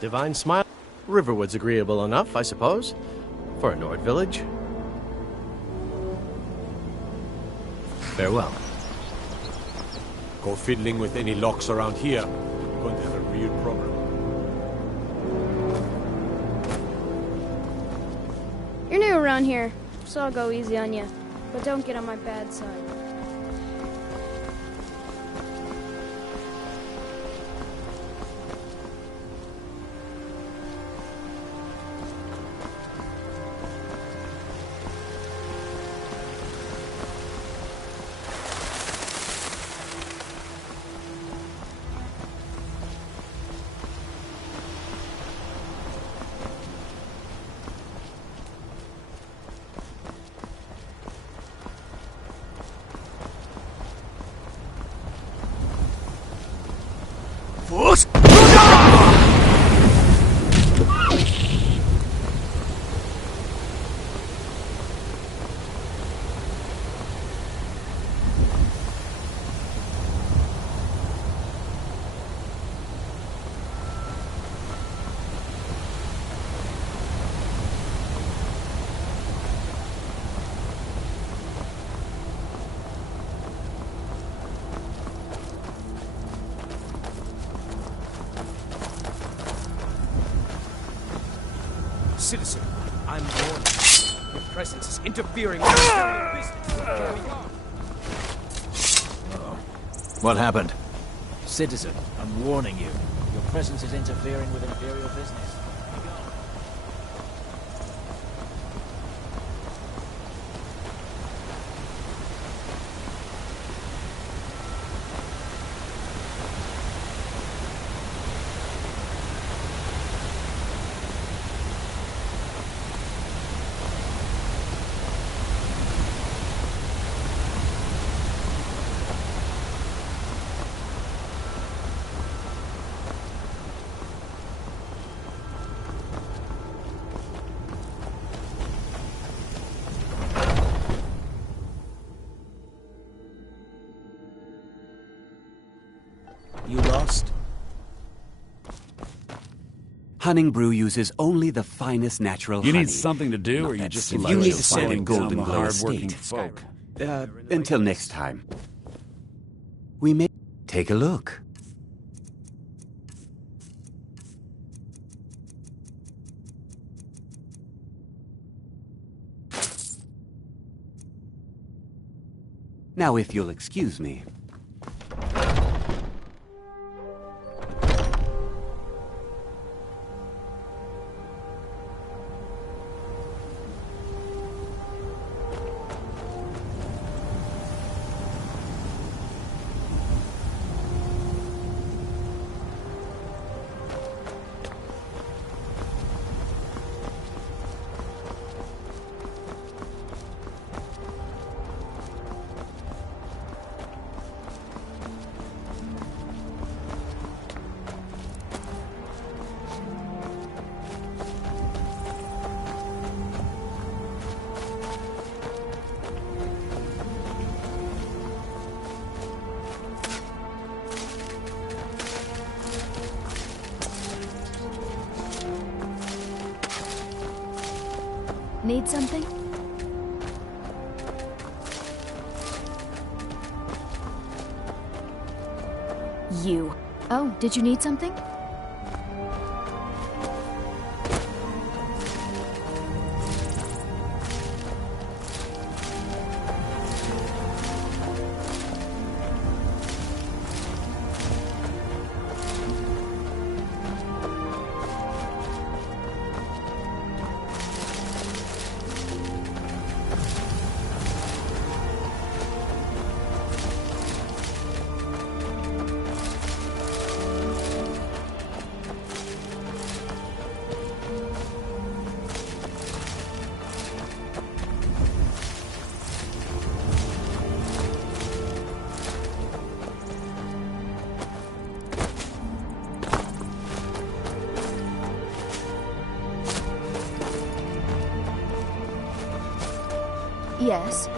Divine smile. Riverwood's agreeable enough, I suppose, for a Nord village. Farewell. Go fiddling with any locks around here. We're going to have a real problem. You're new around here, so I'll go easy on you. But don't get on my bad side. Citizen, I'm warning you. Your presence is interfering with Imperial business. Carry on. What happened? Citizen, I'm warning you. Your presence is interfering with Imperial business. Be gone. You lost? Hunting Brew uses only the finest natural You honey. need something to do, Not or you that just silly love you need to selling sell in Golden some Glow hard-working Estate. folk? Until next time. We may take a look. Now, if you'll excuse me. Need something? You. Oh, did you need something? Yes.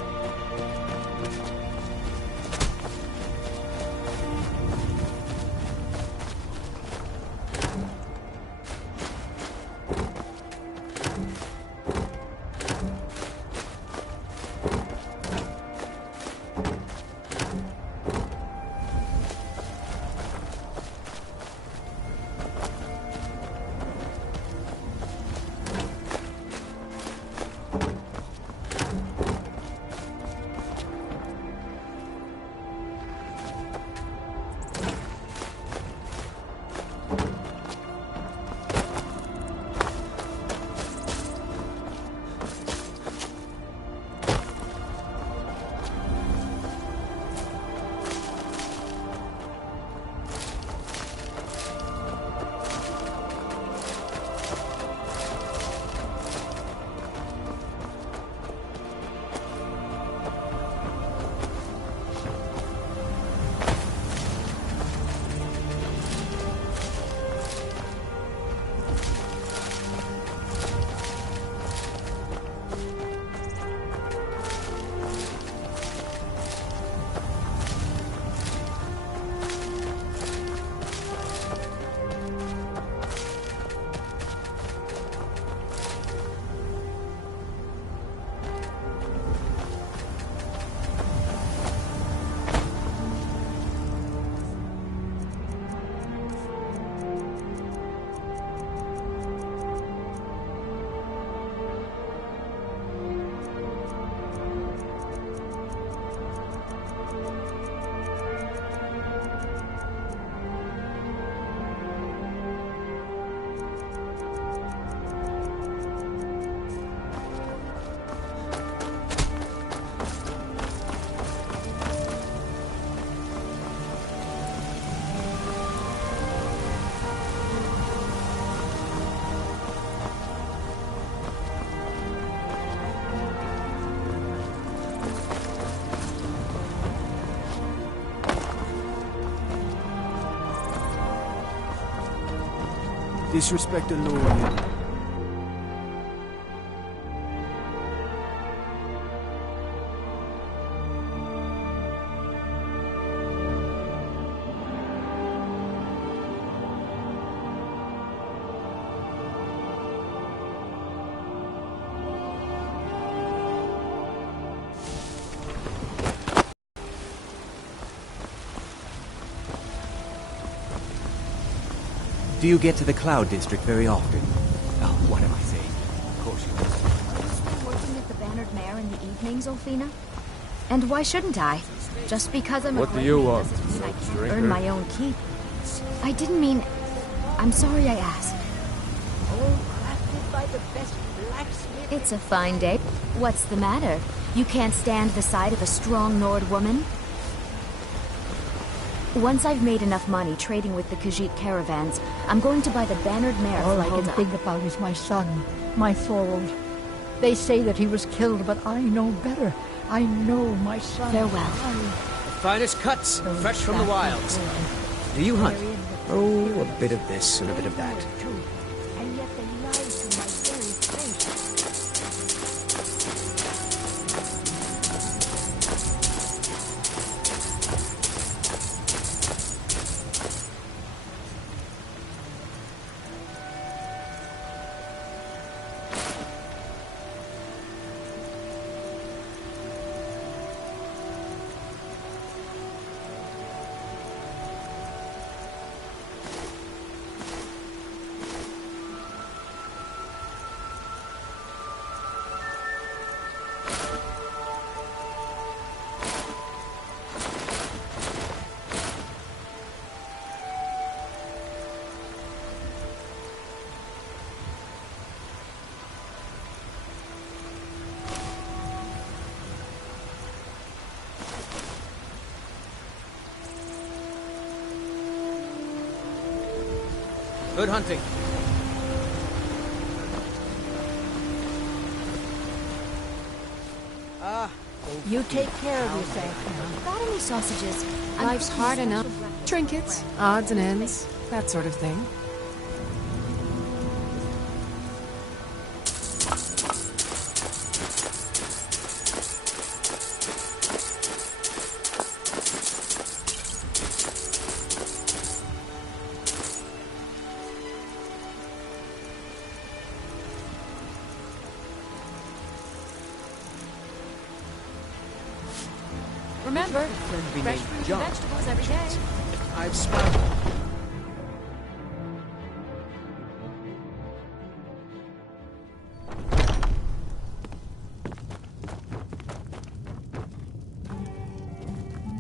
Disrespect the Lord. Do you get to the Cloud District very often? Oh, what am I saying? Of course you do. Are you still working at the Bannered Mare in the evenings, Olfina? And why shouldn't I? Just because I'm a What do you Greybeard want? doesn't mean I can't Drinker? earn my own keep. I didn't mean... I'm sorry I asked. It's a fine day. What's the matter? You can't stand the sight of a strong Nord woman? Once I've made enough money trading with the Khajiit caravans, I'm going to buy the Bannered Mare All like I it's can think about is my son, my Thorold. They say that he was killed, but I know better. I know my son. Farewell. Finest cuts, fresh from the wilds. Do you hunt? Oh, a bit of this and a bit of that. And yet they lie to my very face. Good hunting. You take care of yourself Got any sausages? Life's hard enough. Trinkets, odds and ends, that sort of thing. Remember, fresh fruit and vegetables every day. I've spotted.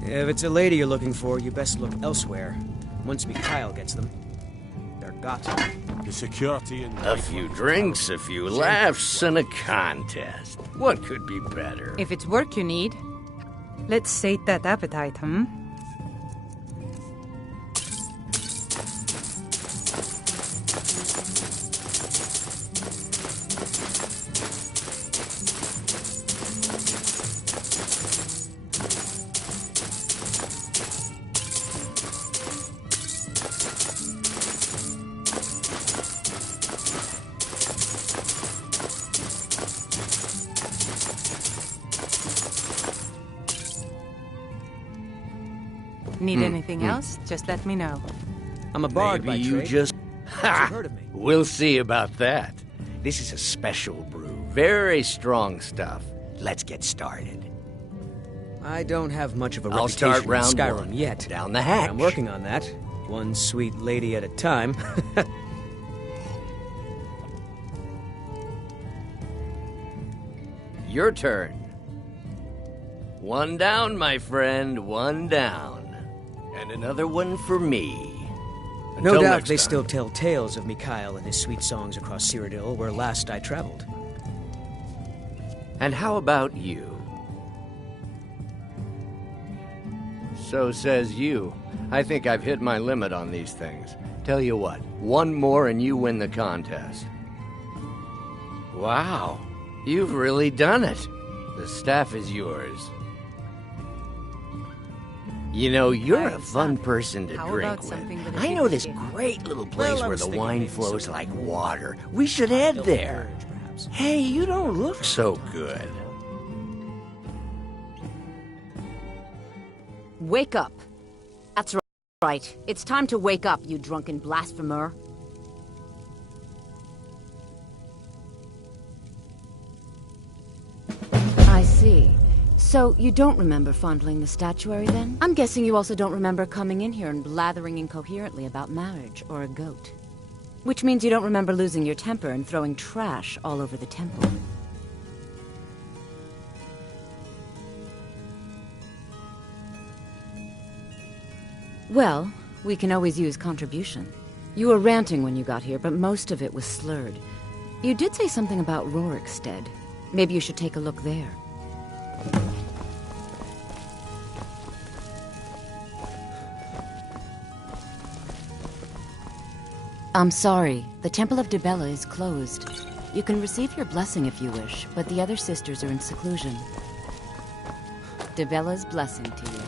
If it's a lady you're looking for, you best look elsewhere. Once Mikhail gets them, they're got. The security and... A few drinks, a few laughs, and a contest. What could be better? If it's work you need, let's sate that appetite, hmm? Need anything else? Just let me know. I'm a bard by Maybe you trade. just... Ha! heard of me. We'll see about that. This is a special brew. Very strong stuff. Let's get started. I don't have much of a I'll reputation start round in Skyrim one. yet. Down the hatch. I'm working on that. One sweet lady at a time. Your turn. One down, my friend, one down. And another one for me. No Until doubt next they time. still tell tales of Mikhail and his sweet songs across Cyrodiil, where last I traveled. And how about you? So says you. I think I've hit my limit on these things. Tell you what, one more and you win the contest. Wow, you've really done it. The staff is yours. You know, you're a fun person to How drink about with. something that I know this great little place where the wine flows like water. We should head there. Hey, you don't look so good. Wake up. That's right. It's time to wake up, you drunken blasphemer. I see. So, you don't remember fondling the statuary, then? I'm guessing you also don't remember coming in here and blathering incoherently about marriage or a goat. Which means you don't remember losing your temper and throwing trash all over the temple. Well, we can always use contribution. You were ranting when you got here, but most of it was slurred. You did say something about Rorikstead. Maybe you should take a look there. I'm sorry. The Temple of Dibella is closed. You can receive your blessing if you wish, but the other sisters are in seclusion. Dibella's blessing to you.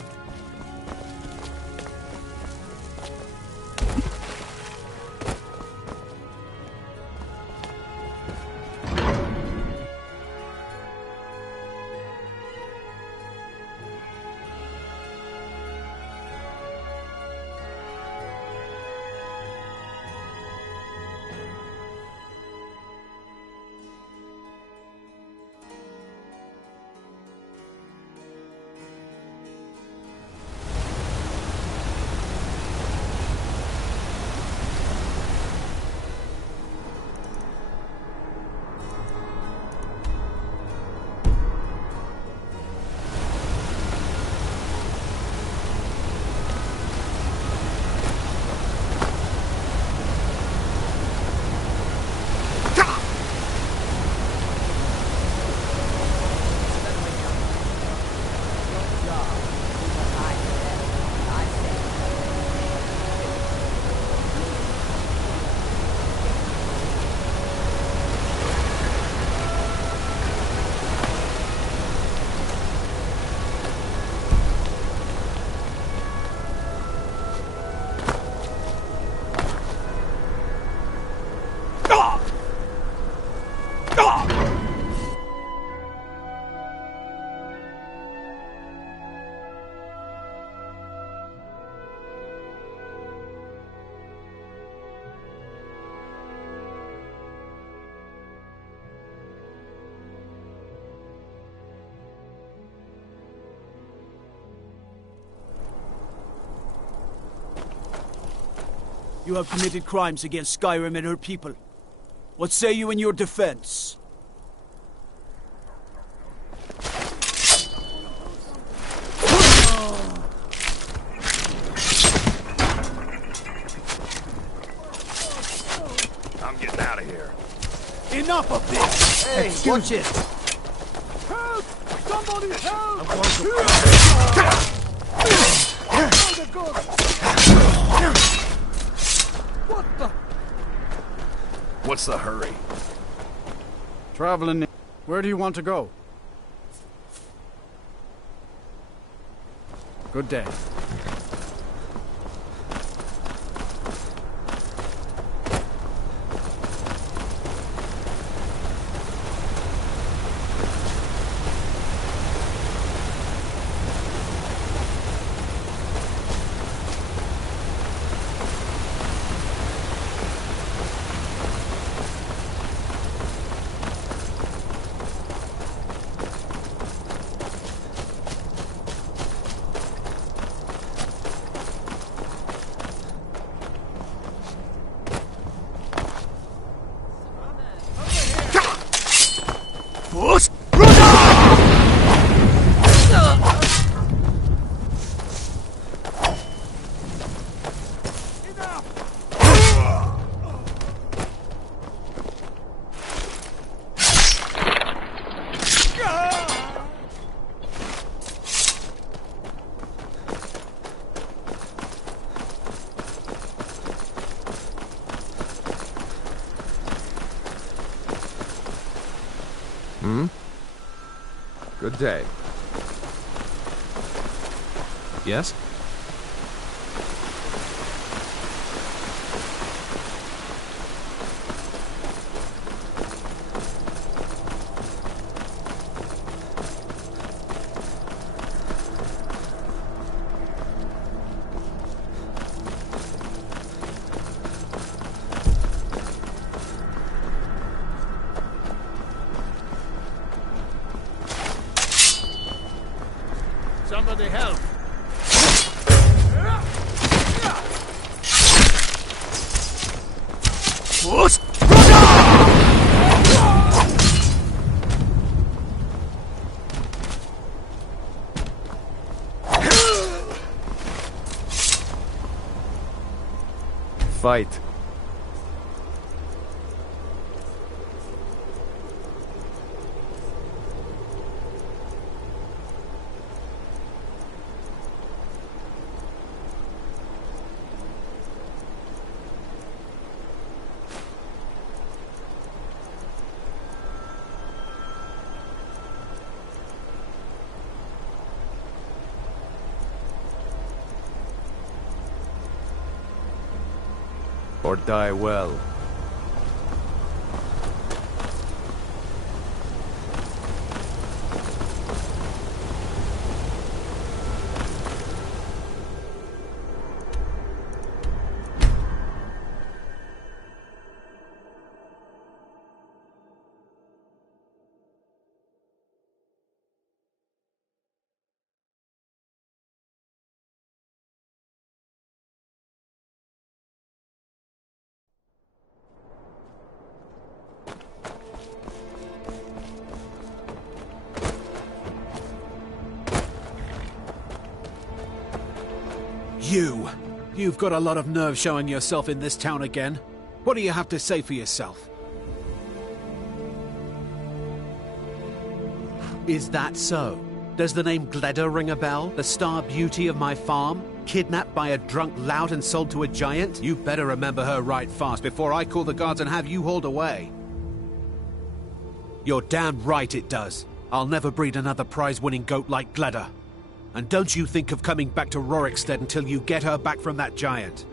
You have committed crimes against Skyrim and her people. What say you in your defense? I'm getting out of here. Enough of this! Hey, watch it! Help! Somebody help! I'm going to... What the? What's the hurry? Traveling. Where do you want to go? Good day. Good day. Yes? bloody hell! Fight. Or die well. You've got a lot of nerve showing yourself in this town again. What do you have to say for yourself? Is that so? Does the name Gleda ring a bell? The star beauty of my farm? Kidnapped by a drunk lout and sold to a giant? You better remember her right fast before I call the guards and have you hauled away. You're damn right it does. I'll never breed another prize-winning goat like Gleda. And don't you think of coming back to Rorikstead until you get her back from that giant.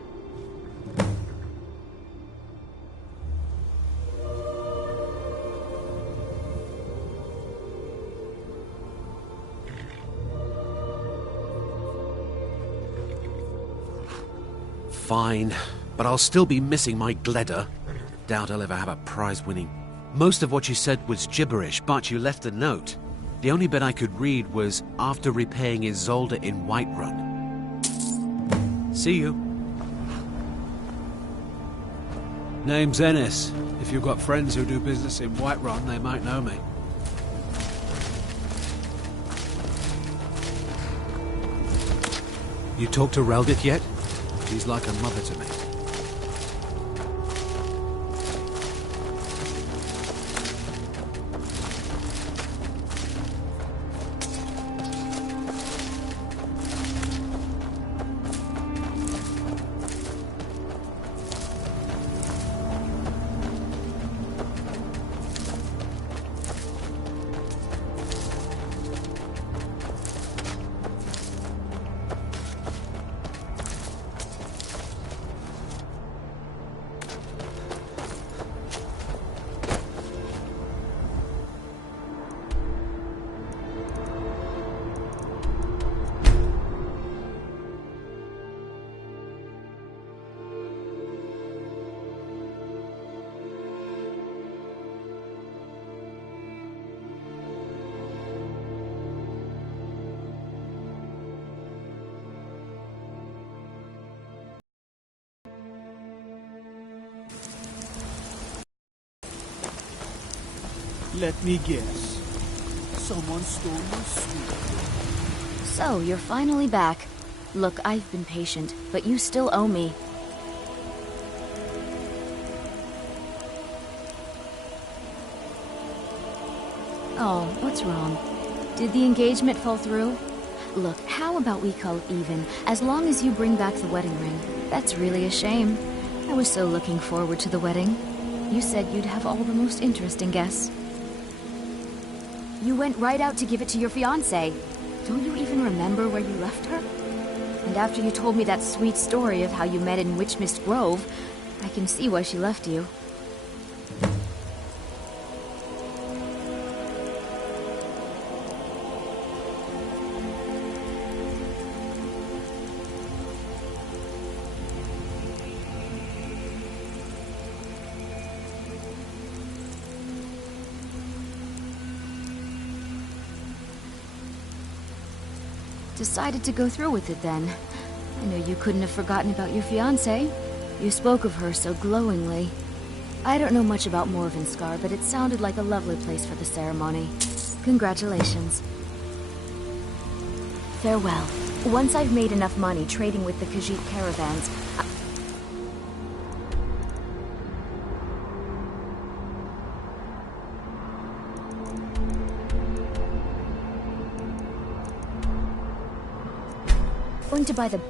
Fine, but I'll still be missing my Gleda. Doubt I'll ever have a prize-winning. Most of what you said was gibberish, but you left a note. The only bit I could read was after repaying Isolde in Whiterun. See you. Name's Ennis. If you've got friends who do business in Whiterun, they might know me. You talked to Reldith yet? She's like a mother to me. Let me guess. Someone stole your sweet. So, you're finally back. Look, I've been patient, but you still owe me. Oh, what's wrong? Did the engagement fall through? Look, how about we call it even, as long as you bring back the wedding ring? That's really a shame. I was so looking forward to the wedding. You said you'd have all the most interesting guests. You went right out to give it to your fiancée. Don't you even remember where you left her? And after you told me that sweet story of how you met in Witchmist Grove, I can see why she left you. decided to go through with it then. I know you couldn't have forgotten about your fiancée. You spoke of her so glowingly. I don't know much about Morvenskar, but it sounded like a lovely place for the ceremony. Congratulations. Farewell. Once I've made enough money trading with the Khajiit caravans, I'm going to buy the...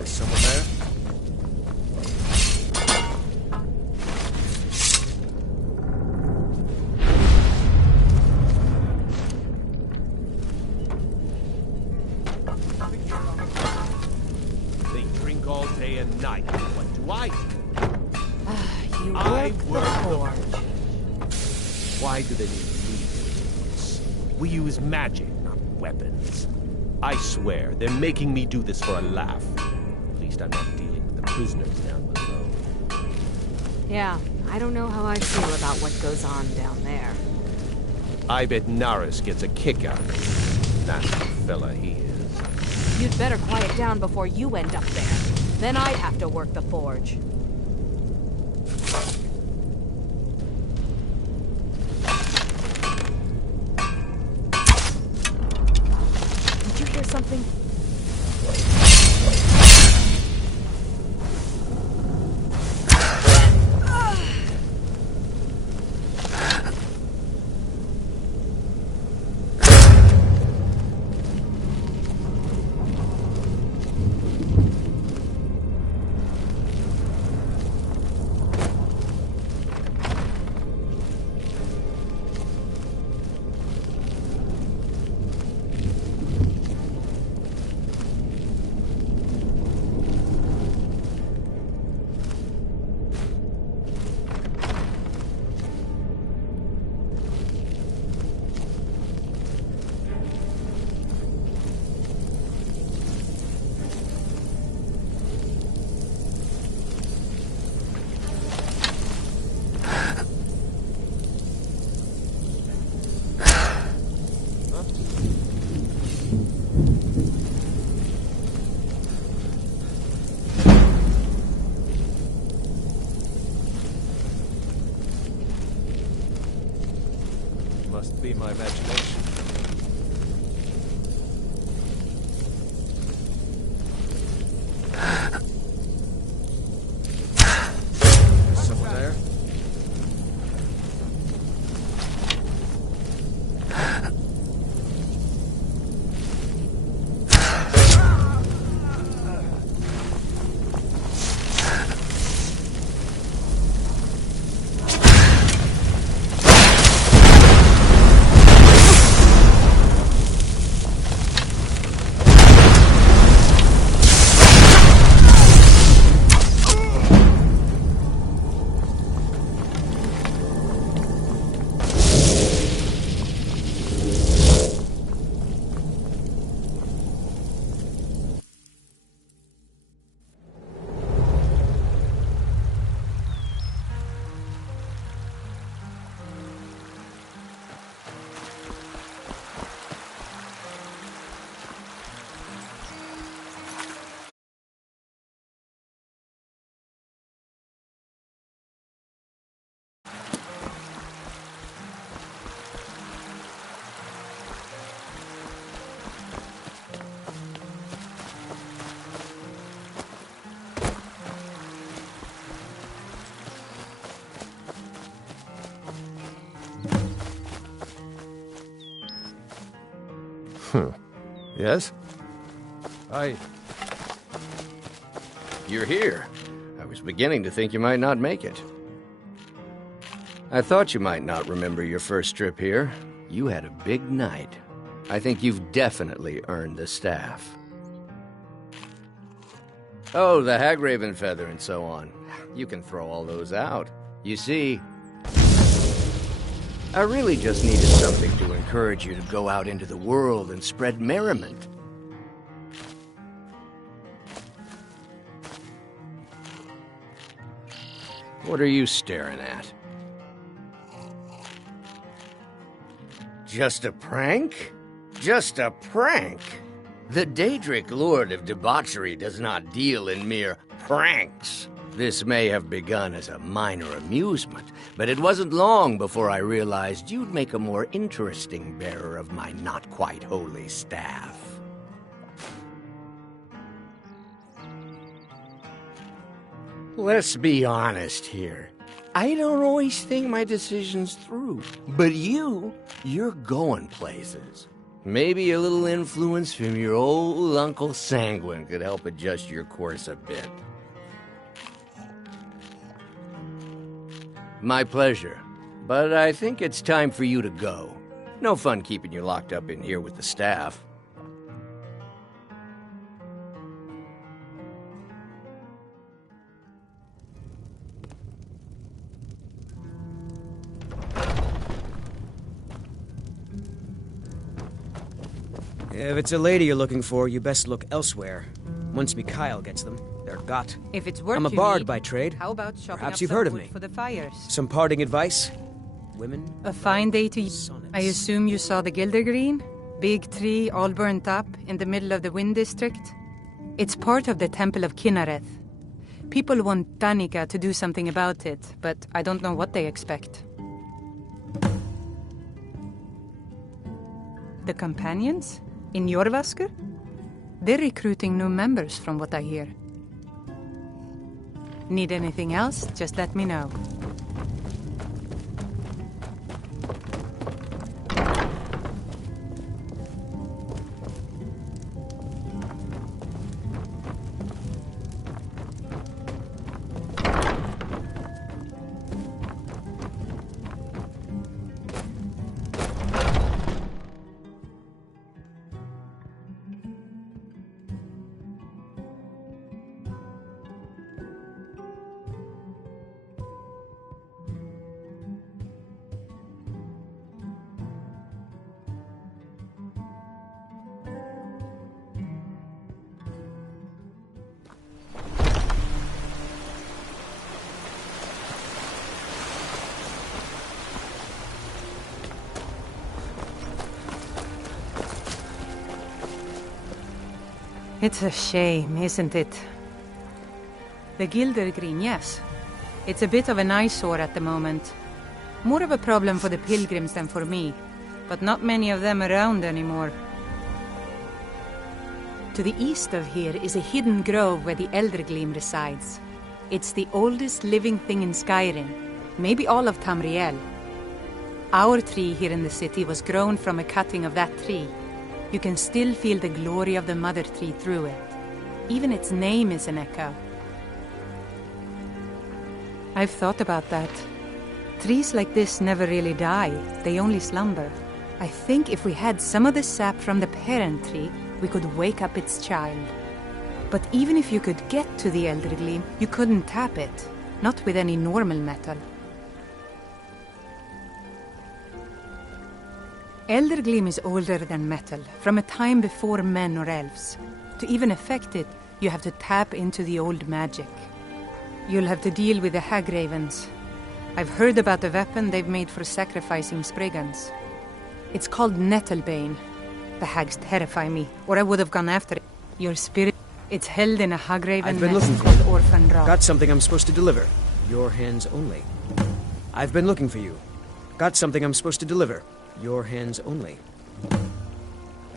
Is someone there? They drink all day and night. What do I do? You I work work the the forge. Why do they need me to do this? We use magic, not weapons. I swear, they're making me do this for a laugh. At least I'm not dealing with the prisoners down below. Yeah, I don't know how I feel about what goes on down there. I bet Naris gets a kick out of it. Nasty fella he is. You'd better quiet down before you end up there. Then I'd have to work the forge. Did you hear something? Must be my imagination. Is someone there? Yes? You're here. I was beginning to think you might not make it. I thought you might not remember your first trip here. You had a big night. I think you've definitely earned the staff. Oh, the Hagraven feather and so on. You can throw all those out. You see, I really just needed something to encourage you to go out into the world and spread merriment. What are you staring at? Just a prank? Just a prank? The Daedric Lord of Debauchery does not deal in mere pranks. This may have begun as a minor amusement, but it wasn't long before I realized you'd make a more interesting bearer of my not-quite-holy staff. Let's be honest here. I don't always think my decisions through, but you're going places. Maybe a little influence from your old Uncle Sanguine could help adjust your course a bit. My pleasure, but I think it's time for you to go. No fun keeping you locked up in here with the staff. If it's a lady you're looking for, you best look elsewhere. Once Mikhail gets them, they're got. If it's work I'm a you bard need, by trade. How about shopping Perhaps up you've some heard of wood me. for the fires? Some parting advice? Women? A fine day to I assume you saw the Gildergreen? Big tree all burnt up in the middle of the Wind District? It's part of the Temple of Kinnareth. People want Danica to do something about it, but I don't know what they expect. The Companions? In Jorvasker? They're recruiting new members from what I hear. Need anything else? Just let me know. It's a shame, isn't it? The Gildergreen, yes. It's a bit of an eyesore at the moment. More of a problem for the pilgrims than for me, but not many of them around anymore. To the east of here is a hidden grove where the Eldergleam resides. It's the oldest living thing in Skyrim, maybe all of Tamriel. Our tree here in the city was grown from a cutting of that tree. You can still feel the glory of the mother tree through it. Even its name is an echo. I've thought about that. Trees like this never really die, they only slumber. I think if we had some of the sap from the parent tree, we could wake up its child. But even if you could get to the Eldergleam, you couldn't tap it. Not with any normal metal. Eldergleam is older than metal, from a time before men or elves. To even affect it, you have to tap into the old magic. You'll have to deal with the Hagravens. I've heard about a weapon they've made for sacrificing Spriggans. It's called Nettlebane. The hags terrify me, or I would have gone after it. Your spirit, it's held in a Hagraven I've been nest looking called for you. Orphan Rock. Got something I'm supposed to deliver. Your hands only. I've been looking for you. Got something I'm supposed to deliver. Your hands only.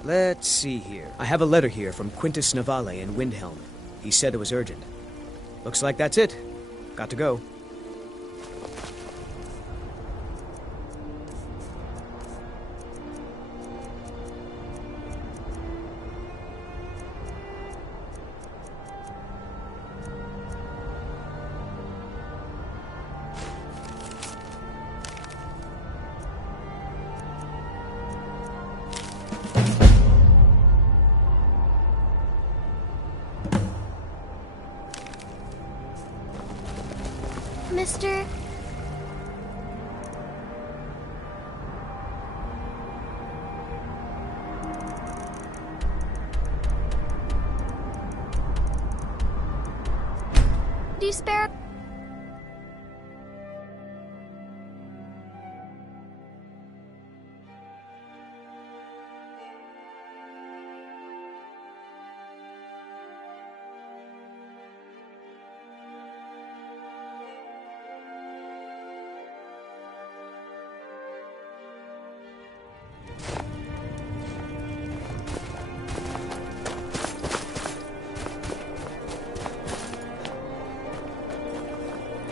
Let's see here. I have a letter here from Quintus Navale in Windhelm. He said it was urgent. Looks like that's it. Got to go. mister? Do you spare?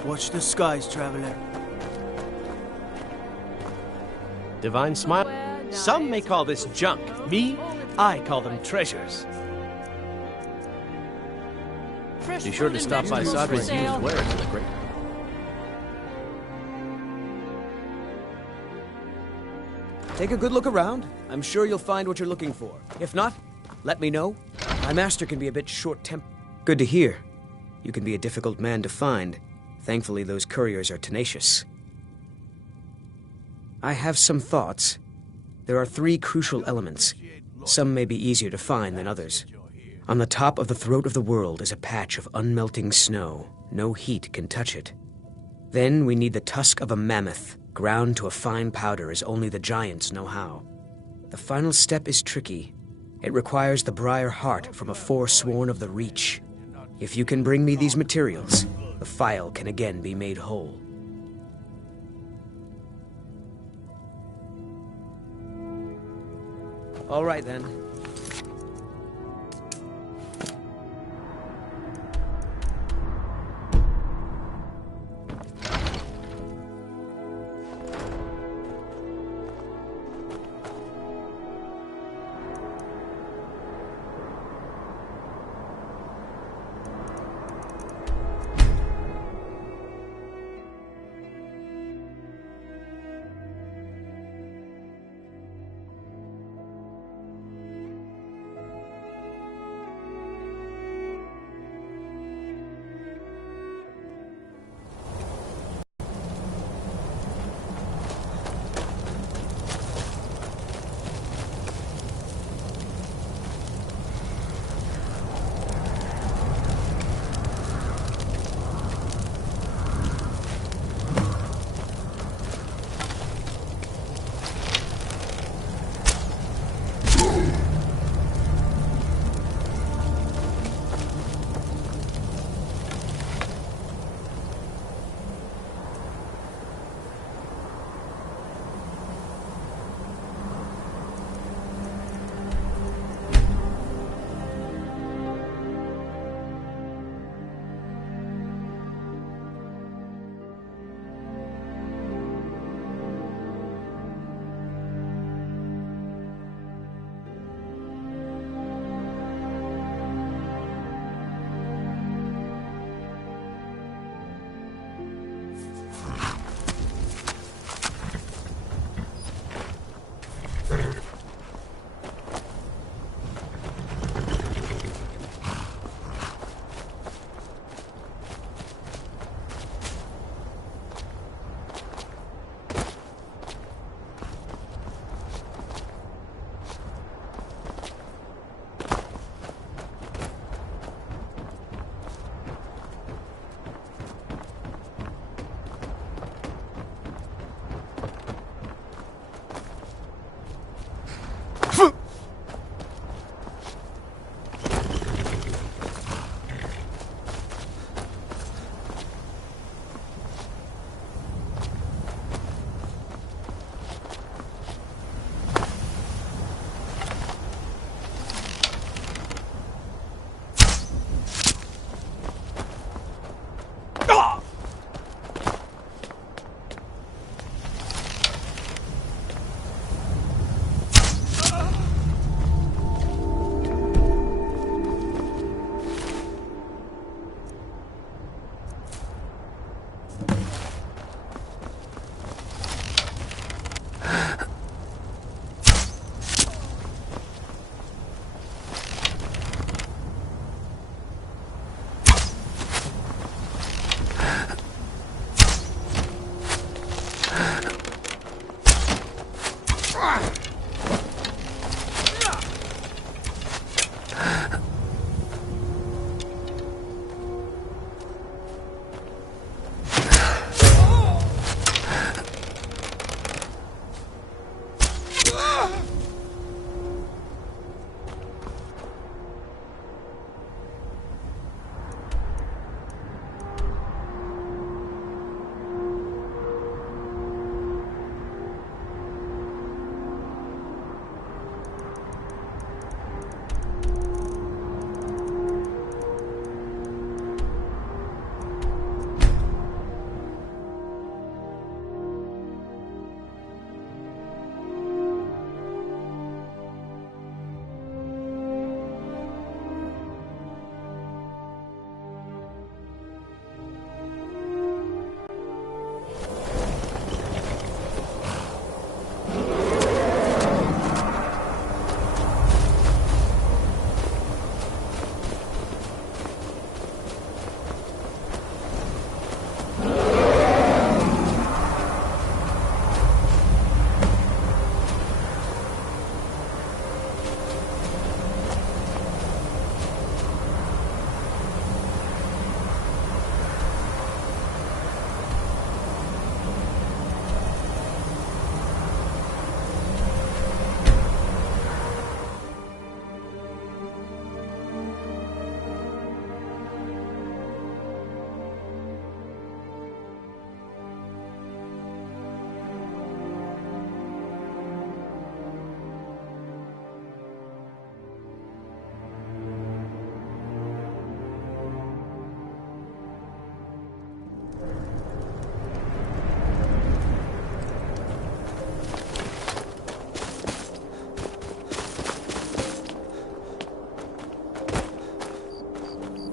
Watch the skies, traveler. Divine smile. Some may call this junk. Me, I call them treasures. Be sure to stop by Sadra's used wares in the great. Take a good look around. I'm sure you'll find what you're looking for. If not, let me know. My master can be a bit short-tempered. Good to hear. You can be a difficult man to find. Thankfully, those couriers are tenacious. I have some thoughts. There are 3 crucial elements. Some may be easier to find than others. On the top of the throat of the world is a patch of unmelting snow. No heat can touch it. Then we need the tusk of a mammoth, ground to a fine powder as only the giants know how. The final step is tricky. It requires the briar heart from a forsworn of the Reach. If you can bring me these materials, the file can again be made whole. All right, then.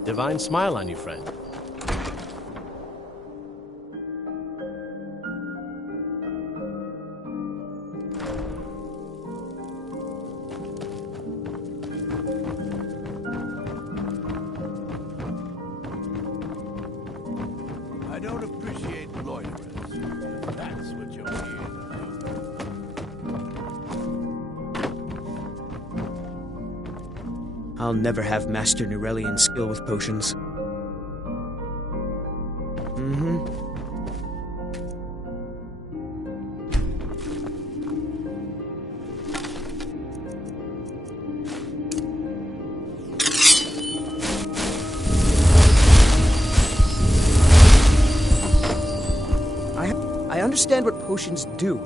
divine smile on you, friend. I don't appreciate loiterers. That's what you're here to I'll never have Master Nurelian's skill with potions. I understand what potions do,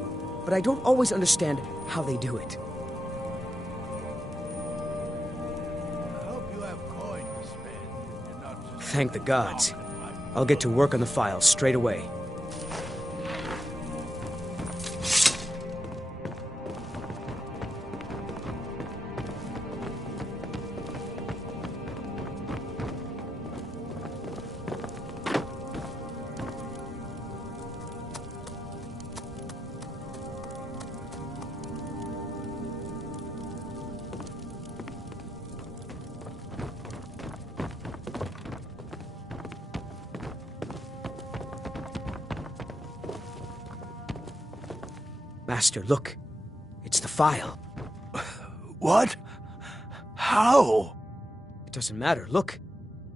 but I don't always understand how they do it. Thank the gods. I'll get to work on the file straight away. Master, look. It's the file. What? How? It doesn't matter. Look.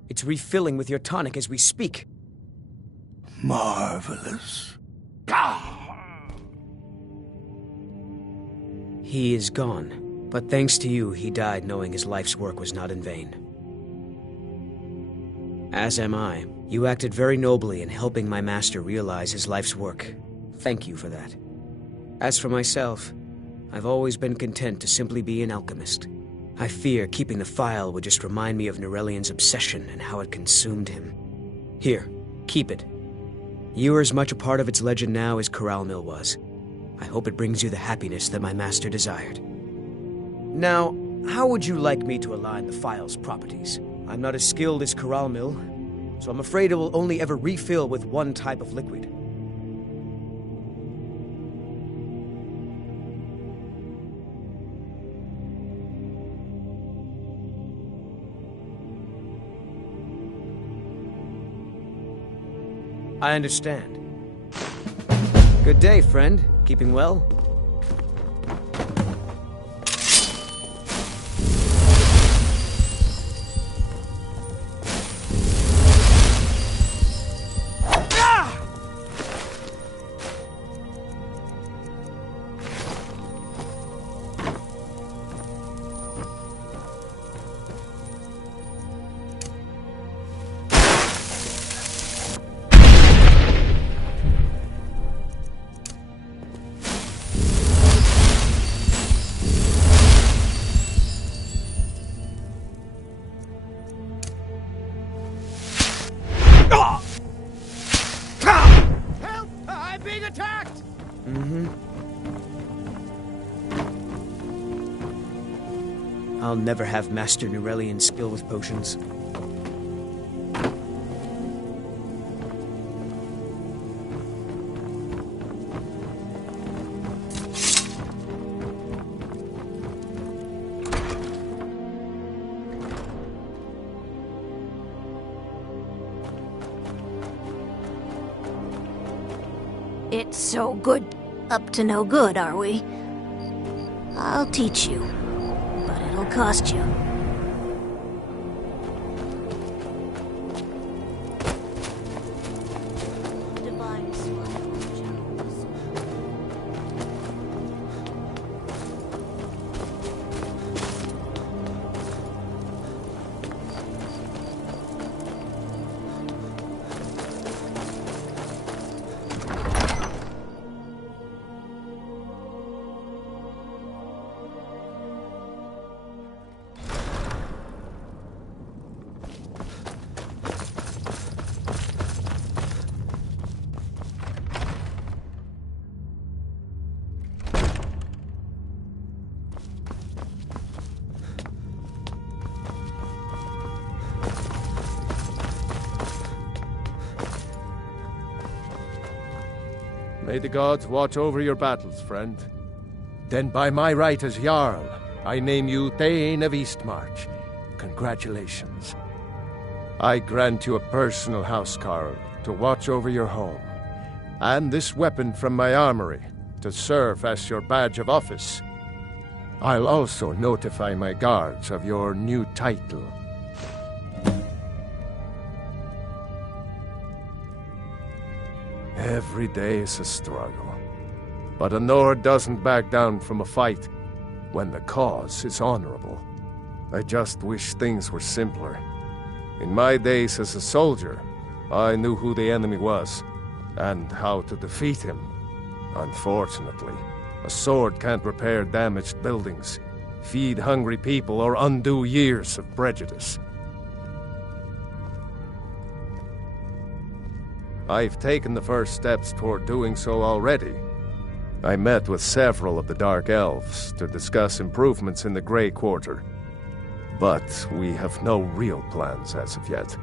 It's refilling with your tonic as we speak. Marvelous. He is gone, but thanks to you, he died knowing his life's work was not in vain. As am I. You acted very nobly in helping my master realize his life's work. Thank you for that. As for myself, I've always been content to simply be an alchemist. I fear keeping the file would just remind me of Nurelian's obsession and how it consumed him. Here, keep it. You are as much a part of its legend now as Corral Mill was. I hope it brings you the happiness that my master desired. Now, how would you like me to align the file's properties? I'm not as skilled as Corral Mill, so I'm afraid it will only ever refill with one type of liquid. I understand. Good day, friend. Keeping well? I'll never have Master Nurelian's skill with potions. It's so good. Up to no good, are we? I'll teach you. But it'll cost you. Divine May the gods watch over your battles, friend. Then by my right as Jarl, I name you Thane of Eastmarch. Congratulations. I grant you a personal housecarl to watch over your home, and this weapon from my armory to serve as your badge of office. I'll also notify my guards of your new title. Every day is a struggle, but a Nord doesn't back down from a fight when the cause is honorable. I just wish things were simpler. In my days as a soldier, I knew who the enemy was and how to defeat him. Unfortunately, a sword can't repair damaged buildings, feed hungry people, or undo years of prejudice. I've taken the first steps toward doing so already. I met with several of the Dark Elves to discuss improvements in the Grey Quarter, but we have no real plans as of yet.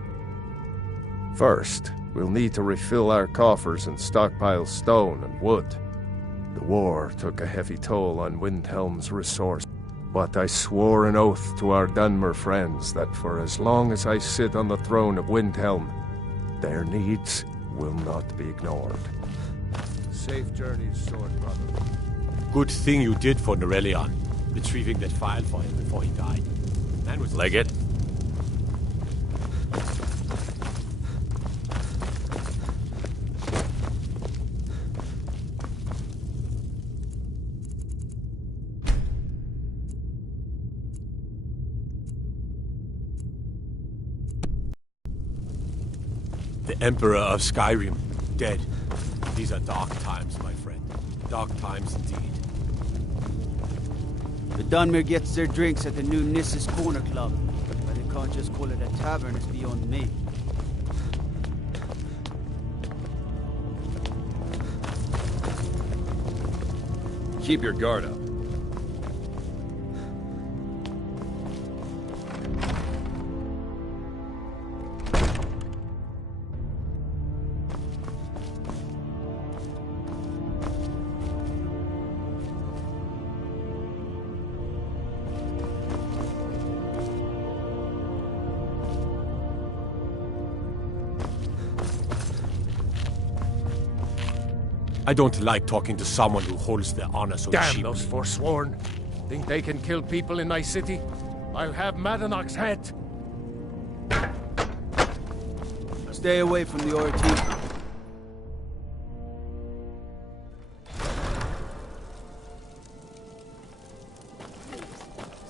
First, we'll need to refill our coffers and stockpile stone and wood. The war took a heavy toll on Windhelm's resource, but I swore an oath to our Dunmer friends that for as long as I sit on the throne of Windhelm, their needs will not be ignored. Safe journeys, sword brother. Good thing you did for Norelion, retrieving that file for him before he died. Man was Legate. The Emperor of Skyrim, dead. These are dark times, my friend. Dark times indeed. The Dunmer gets their drinks at the new Nissa's Corner Club. Why they can't just call it a tavern is beyond me. Keep your guard up. I don't like talking to someone who holds their honor so Damn cheaply. those forsworn! Think they can kill people in my city? I'll have Madanach's head! Stay away from the Orative.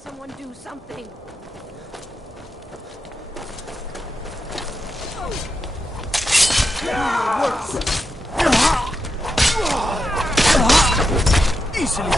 Someone do something. Easily.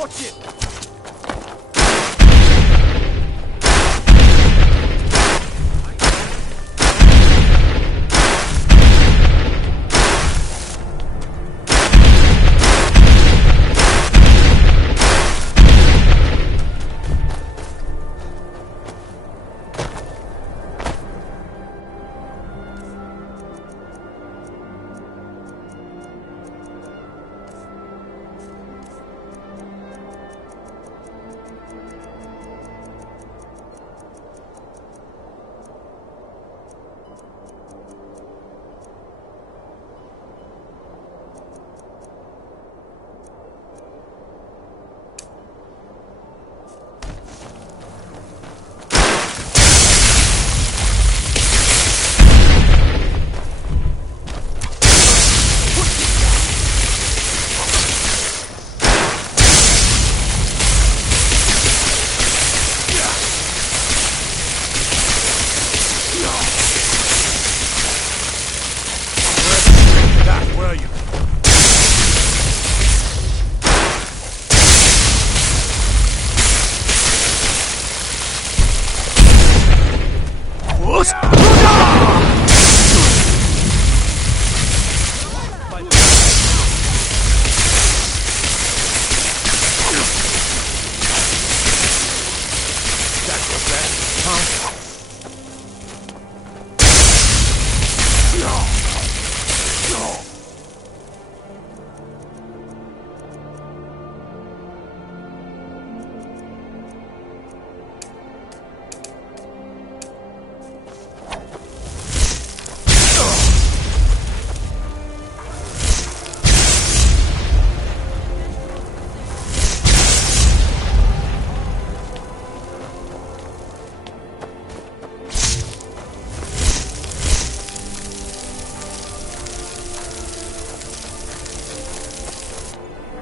Watch it!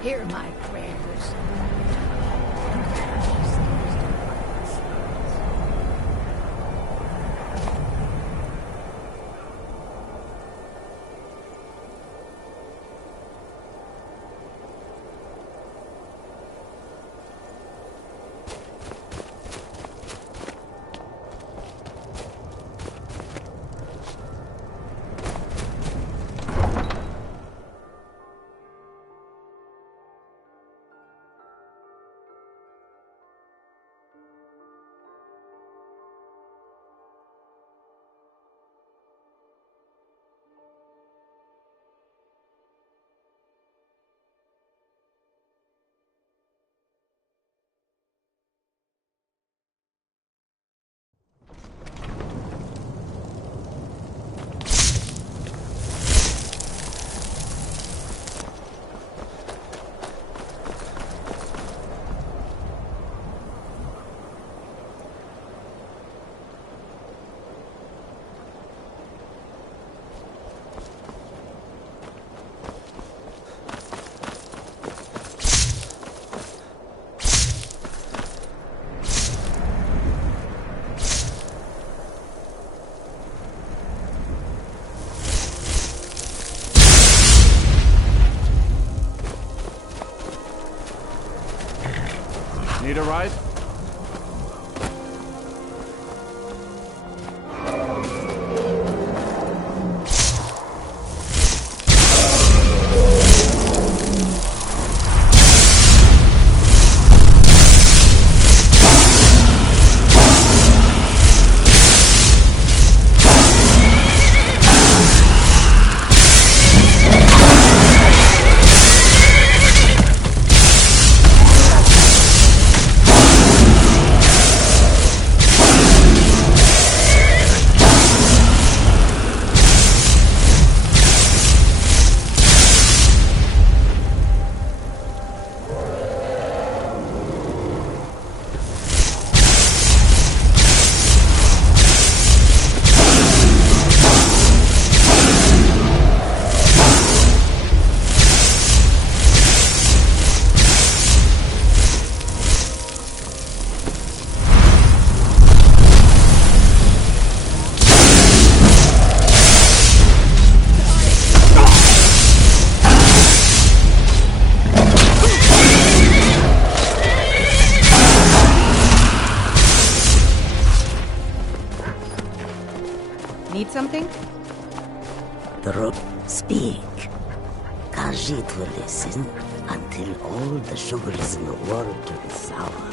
Hear my prayers. Need a ride? Need something? Speak. Khajiit will listen until all the sugars in the world turn sour.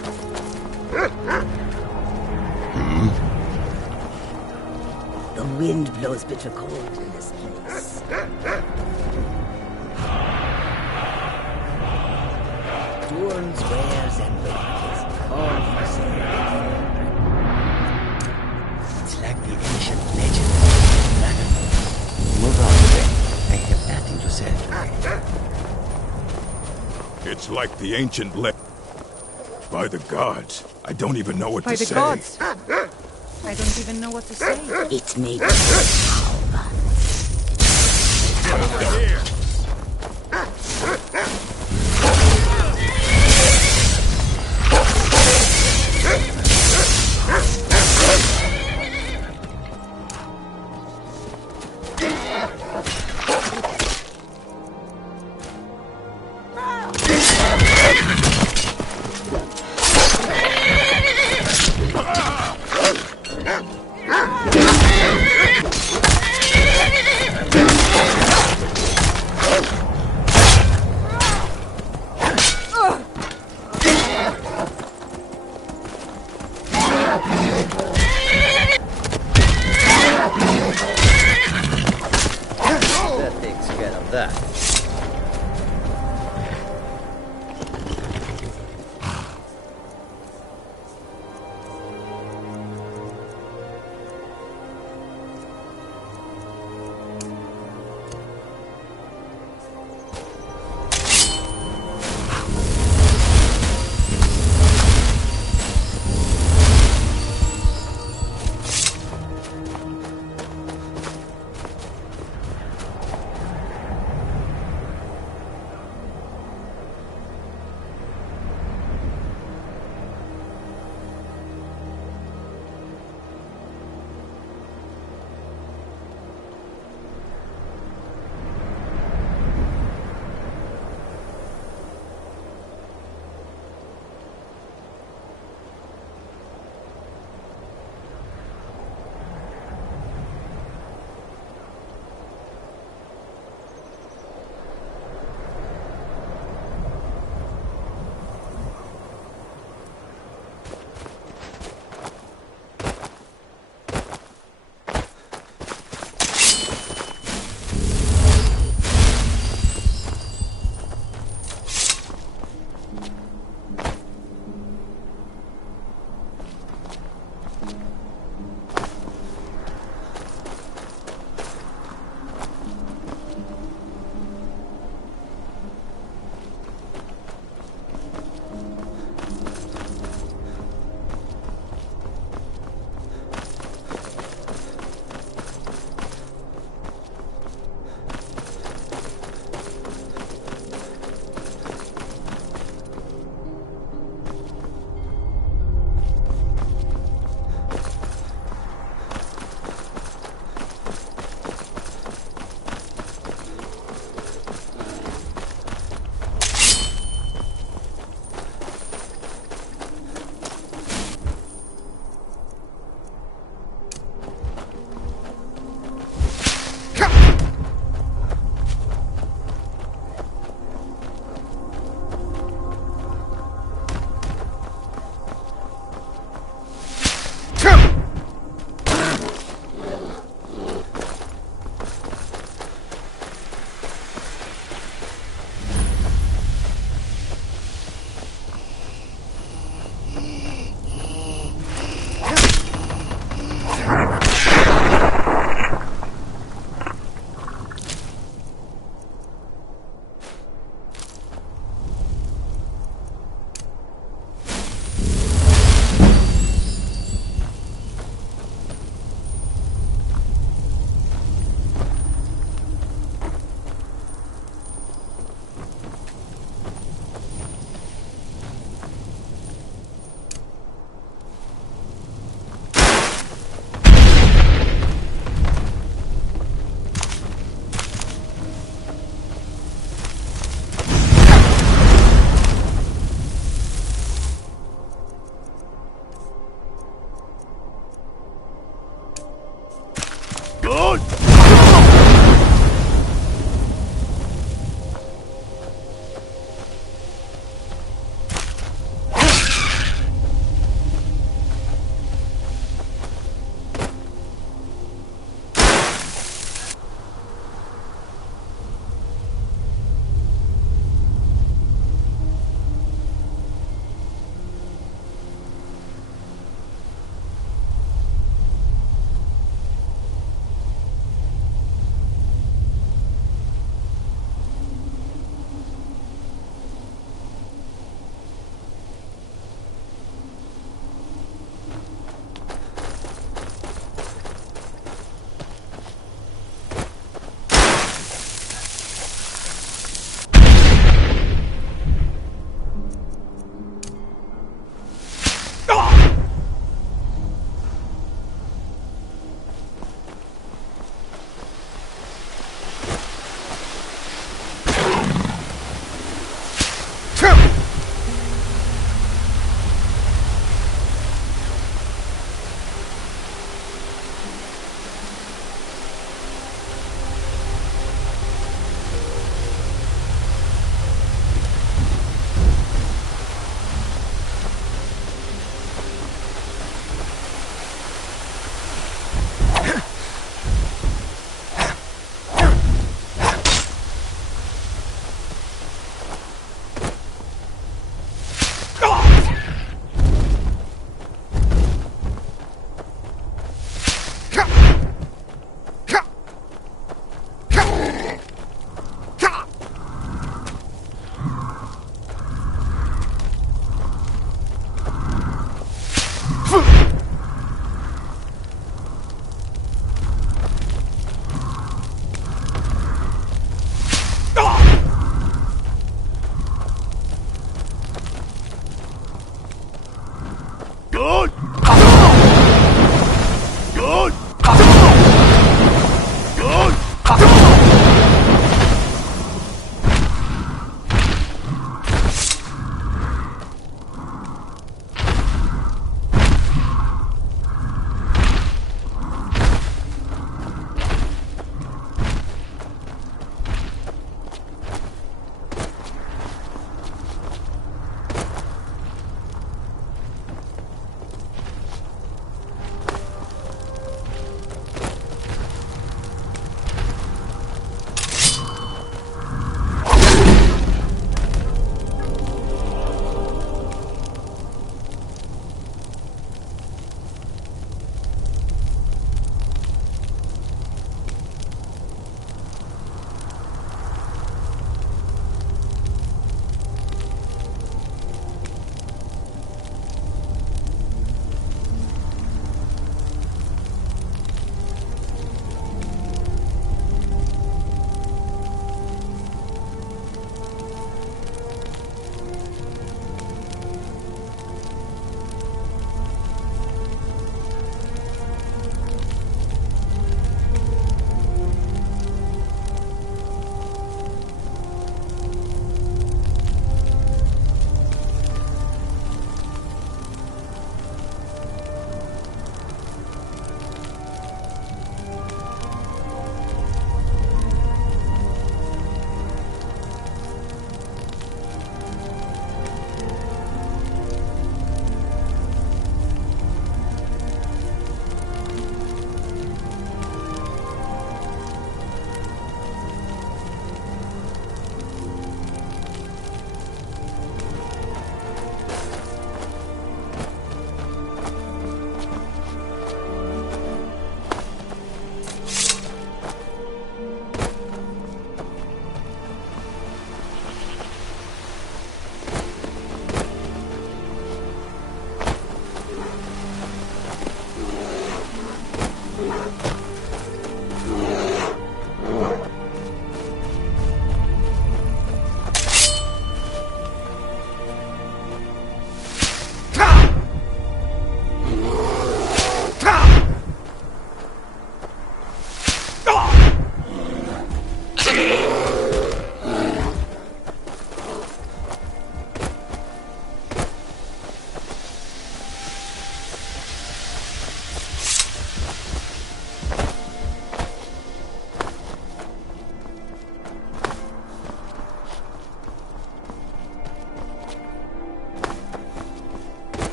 The wind blows bitter cold in this place. Dorns, wares, and wages, all for sale. It's like the ancient legend. Move on, Ray. I have nothing to say today. It's like the ancient By the gods, I don't even know what By to the say. gods. I don't even know what to say. It may be Over here!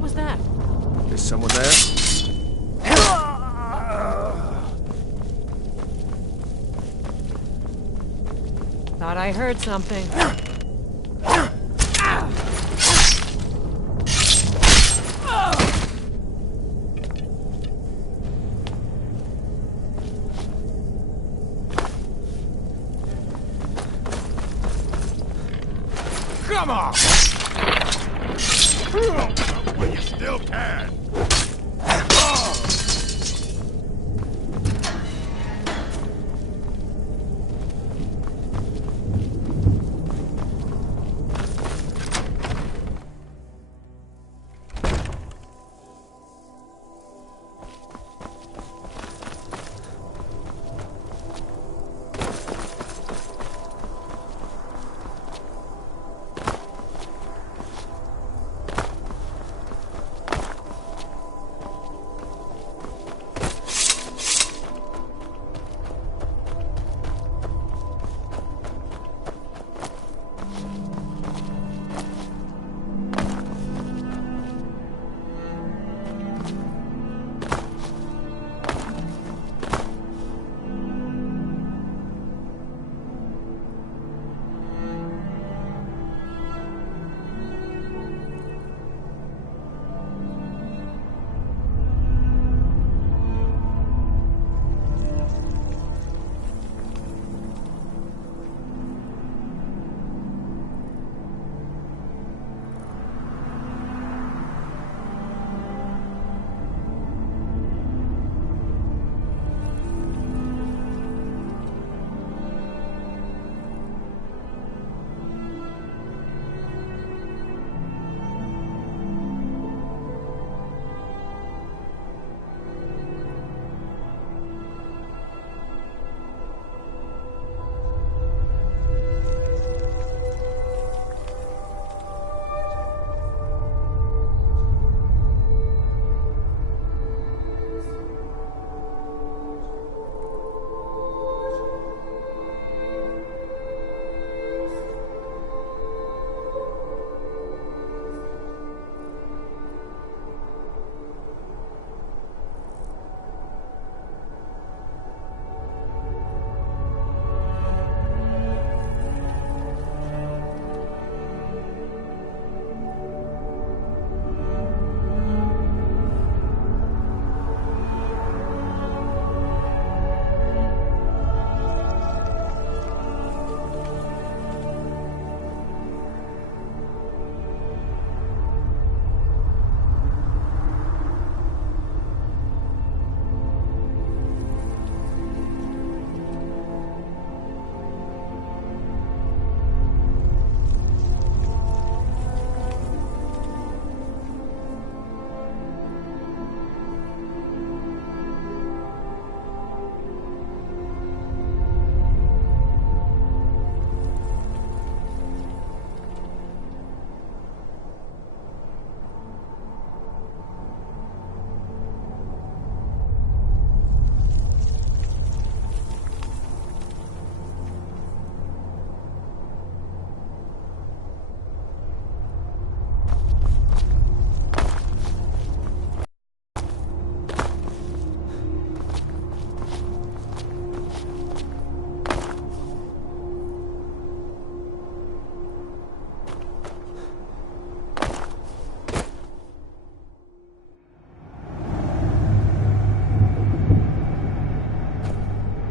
What was that? Is someone there? Thought I heard something. Come on! You still can.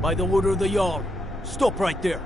By the order of the Jarl. Stop right there.